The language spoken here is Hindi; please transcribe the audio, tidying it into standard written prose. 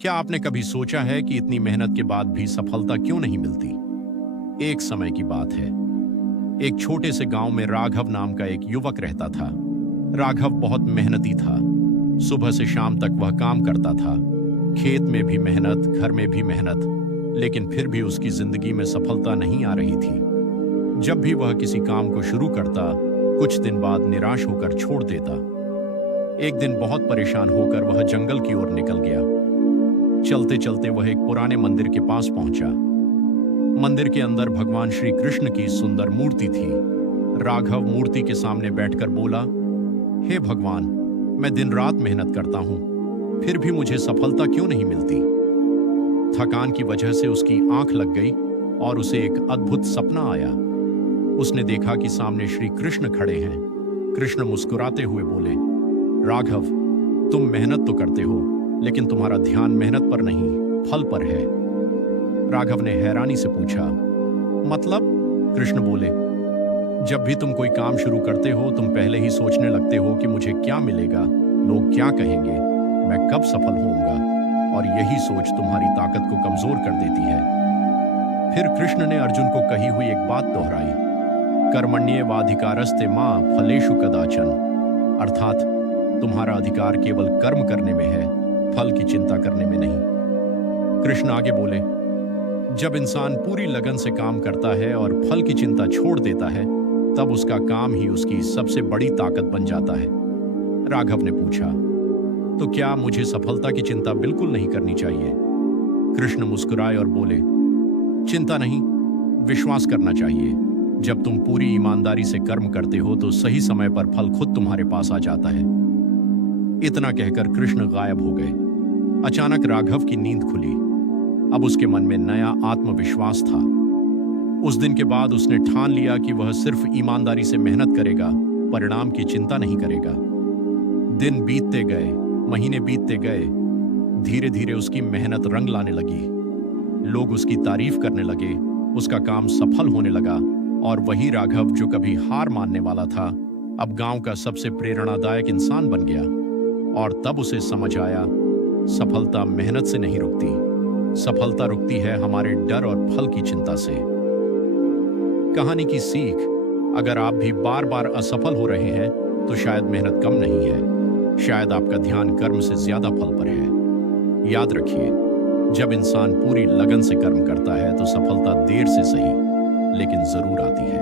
क्या आपने कभी सोचा है कि इतनी मेहनत के बाद भी सफलता क्यों नहीं मिलती? एक समय की बात है। एक छोटे से गांव में राघव नाम का एक युवक रहता था। राघव बहुत मेहनती था। सुबह से शाम तक वह काम करता था। खेत में भी मेहनत, घर में भी मेहनत, लेकिन फिर भी उसकी जिंदगी में सफलता नहीं आ रही थी। जब भी वह किसी काम को शुरू करता, कुछ दिन बाद निराश होकर छोड़ देता। एक दिन बहुत परेशान होकर वह जंगल की ओर निकल गया। चलते चलते वह एक पुराने मंदिर के पास पहुंचा। मंदिर के अंदर भगवान श्री कृष्ण की सुंदर मूर्ति थी। राघव मूर्ति के सामने बैठकर बोला, हे भगवान, मैं दिन रात मेहनत करता हूं, फिर भी मुझे सफलता क्यों नहीं मिलती? थकान की वजह से उसकी आंख लग गई और उसे एक अद्भुत सपना आया। उसने देखा कि सामने श्री कृष्ण खड़े हैं। कृष्ण मुस्कुराते हुए बोले, राघव, तुम मेहनत तो करते हो, लेकिन तुम्हारा ध्यान मेहनत पर नहीं, फल पर है। राघव ने हैरानी से पूछा, मतलब? कृष्ण बोले, जब भी तुम कोई काम शुरू करते हो, तुम पहले ही सोचने लगते हो कि मुझे क्या मिलेगा, लोग क्या कहेंगे, मैं कब सफल होऊंगा, और यही सोच तुम्हारी ताकत को कमजोर कर देती है। फिर कृष्ण ने अर्जुन को कही हुई एक बात दोहराई, कर्मण्येवाधिकारस्ते मां फलेषु कदाचन, अर्थात तुम्हारा अधिकार केवल कर्म करने में है, फल की चिंता करने में नहीं। कृष्ण आगे बोले, जब इंसान पूरी लगन से काम करता है और फल की चिंता छोड़ देता है, तब उसका काम ही उसकी सबसे बड़ी ताकत बन जाता है। राघव ने पूछा, तो क्या मुझे सफलता की चिंता बिल्कुल नहीं करनी चाहिए? कृष्ण मुस्कुराए और बोले, चिंता नहीं, विश्वास करना चाहिए। जब तुम पूरी ईमानदारी से कर्म करते हो तो सही समय पर फल खुद तुम्हारे पास आ जाता है। इतना कहकर कृष्ण गायब हो गए। अचानक राघव की नींद खुली। अब उसके मन में नया आत्मविश्वास था। उस दिन के बाद उसने ठान लिया कि वह सिर्फ ईमानदारी से मेहनत करेगा, परिणाम की चिंता नहीं करेगा। दिन बीतते गए, महीने बीतते गए। धीरे धीरे उसकी मेहनत रंग लाने लगी। लोग उसकी तारीफ करने लगे, उसका काम सफल होने लगा, और वही राघव जो कभी हार मानने वाला था, अब गांव का सबसे प्रेरणादायक इंसान बन गया। और तब उसे समझ आया, सफलता मेहनत से नहीं रुकती, सफलता रुकती है हमारे डर और फल की चिंता से। कहानी की सीख, अगर आप भी बार बार असफल हो रहे हैं तो शायद मेहनत कम नहीं है, शायद आपका ध्यान कर्म से ज्यादा फल पर है। याद रखिए, जब इंसान पूरी लगन से कर्म करता है तो सफलता देर से सही, लेकिन जरूर आती है।